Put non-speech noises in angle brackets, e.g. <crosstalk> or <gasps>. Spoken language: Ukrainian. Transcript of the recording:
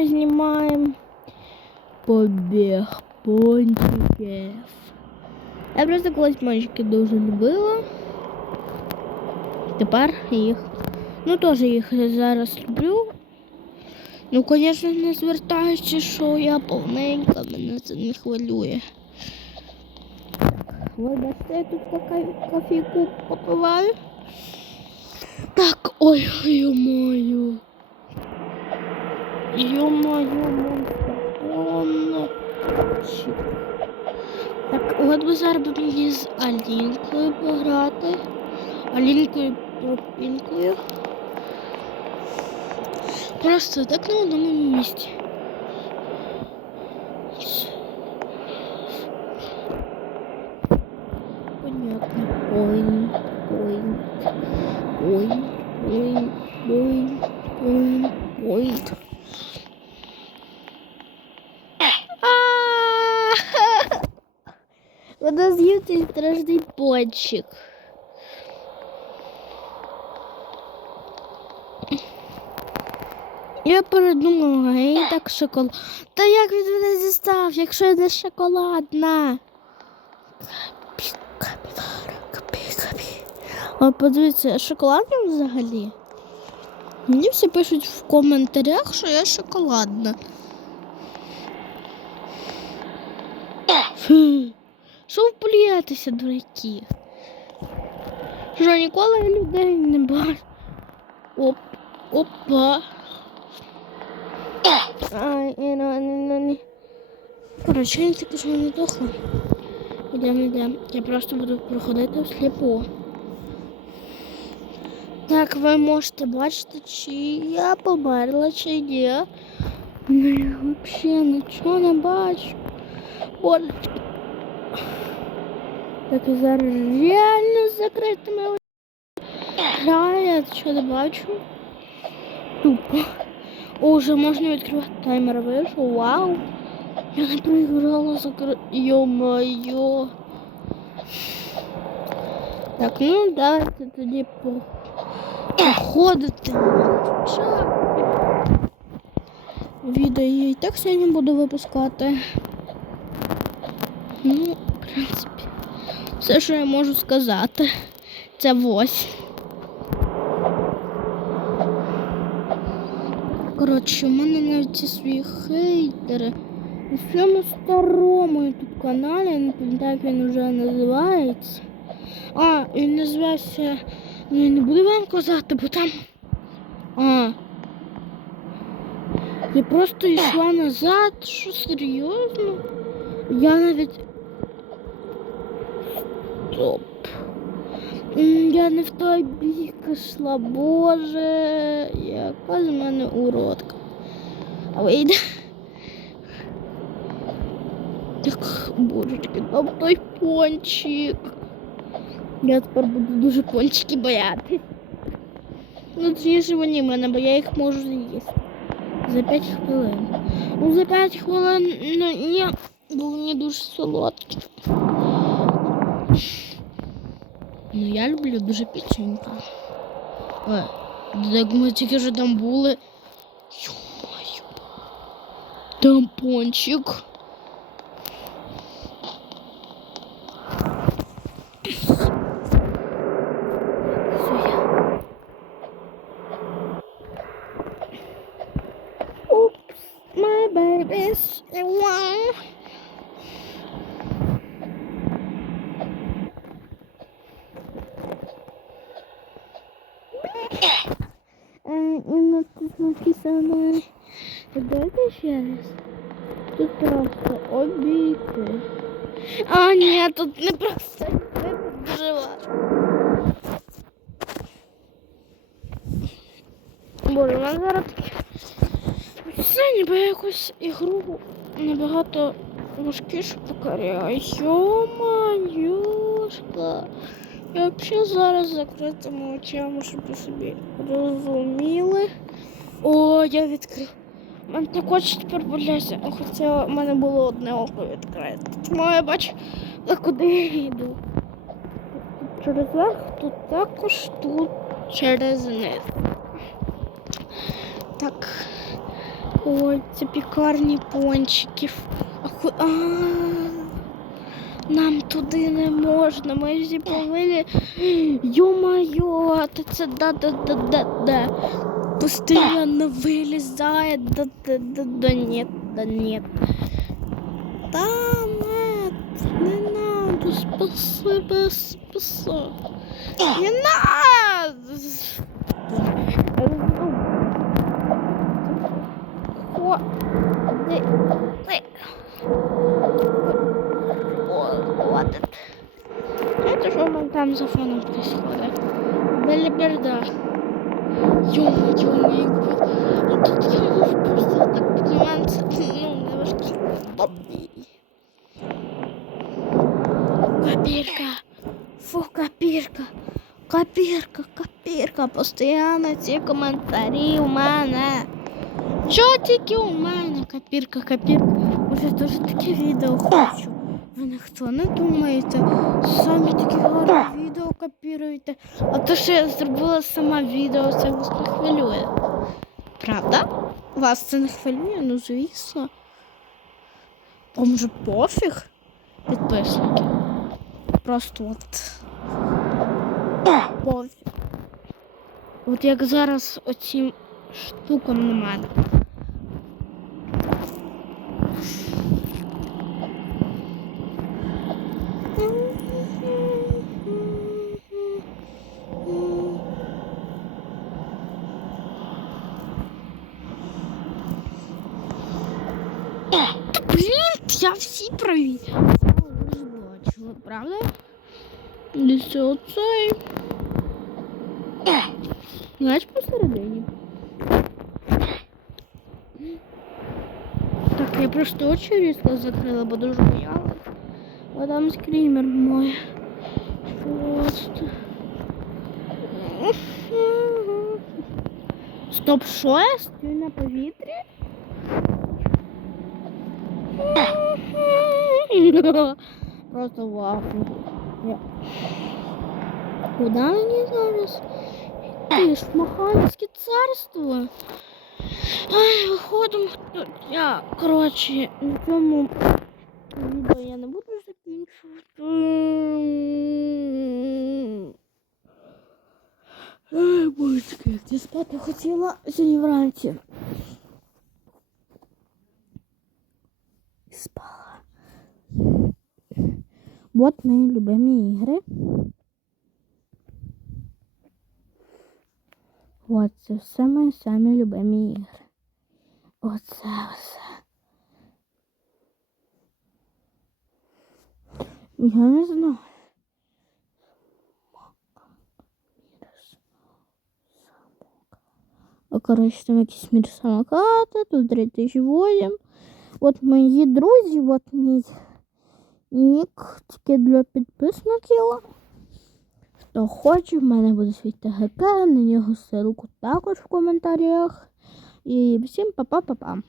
ми знімаємо побіг пончиків. Я просто колись пончики дуже любила. Тепер їх. Ну, теж їх зараз люблю. Ну, звісно, не звертаючи, що я повненька, мене це не хвилює. Вибачте, я тут кофійку попиваю. Так, ой, ё-моё. Ё-моё, монстр. Так, от мы зараз мені з Алінкою пограти. Алінкою пропінкою. Просто так на одному місці. Вона з'їв цей страшний пончик. Я передумала, я і так шоколад. Та як він мене зістав, якщо я не шоколадна? Капі, капілара, капі, капі. А подивіться, шоколадна взагалі? Мені всі пишуть в коментарях, що я шоколадна. Фу. Що ви дураки? Що ніколи людей не бачу. Оп, опа. Ай, на, ні, на, ні. Коротше, він таки що не дохла. Ідемо, йдемо. Я просто буду проходити всліпо. Так, ви можете бачити, чи я померла, чи ні. Ну, я взагалі нічого не бачу. Боже. Так і зараз реально закритими очима. Я що не бачу. Тупо. О, вже можна відкривати таймер вийшов. Вау. Я не проіграла закри... Йо-моє. Так, ну давайте тоді по... походити. Відео я і так сьогодні буду випускати. Ну, в принципі, все, що я можу сказати, це ось. Коротше, у мене навіть ці свої хейтери. У своєму старому YouTube каналі, я не пам'ятаю, як він вже називається. А, він називався. Ну, я не буду вам казати, бо там. А. Я просто йшла назад, що серйозно? Я навіть. Стоп. Я не в той бік йшла, боже, яка з мене уродка. А вийде. Так, божечки, там той пончик. Я тепер буду дуже пончики боятись. Ну, точніше вони мене, бо я їх можу з'їсти. За 5 хвилин. Ну, за 5 хвилин, ну, ні, бо вони дуже солодкі. Ну, я люблю дуже печенька. Ой, так ми тільки вже там були. Ё-моё. Там пончик. Всё, я. Oops, my baby's one. Написано. Давайте ще раз. Тут просто обійти. А, ні, тут не просто важко. Боже, у нас зараз. Це ніби якусь ігру набагато важкіше покоряє. Йо-моюшка. Я взагалі зараз закритими очами, щоб ви собі розуміли. О, я відкрив. Мене так очі тепер боляться, хоча в мене було одне око відкрите. Тому я бачу, а куди я йду. Через верх, тут також, тут через низ. Так. Ой, це пікарні пончиків. Аху... А, нам туди не можна. Ми всі повинні. <gasps> Йо-майо, це да-да-да-да-да. постоянно вылезает. Да, да, да, да нет, да нет. Да нет, не надо, спасибо, спасибо. Не надо. Это что там за фоном происходит? Белиберда. Ё-моё, ну тут я можу просто так підніматися, ну, не важкі. Бабі. Копірка. Фу, копірка. Копірка, копірка. Постоянно ці коментарі у мене. Що тільки у мене? Копірка, копірка. Може теж таке відео хочу. Ви ніхто не думаєте. Самі такі гарні відео копіруєте. А то, що я зробила сама відео, це вас не хвилює. Правда? Вас це не хвилює? Ну звісно. Вам же пофіг, підписники. Просто от. Пофіг. От як зараз оцім штукам на мене. я всі провів. Ви ж бачили, правда? Десь оцей. Знаєш посередині. Так, я просто очі різко закрила, бо дуже боялась. А там скрімер мой. Просто. Стоп, що я стою на повітрі? <coughs> Просто вау. Куда мені зараз? Ти ж Маханське царство. Ай, виходимо. Я, коротше, на цьому відео я не буду закінчувати. Ай, божечки, як я спати хотіла сьогодні вранці. І спала. От мої любимі ігри. От це все мої самі любимі ігри. Оце все. Я не знаю. А, коротше, там якийсь мір самоката, тут 3008. От мої друзі, от мій нік тільки для підписників. Хто хоче, в мене буде свій ТГК, на нього ссылку також в коментарях. І всім па-па-па-па.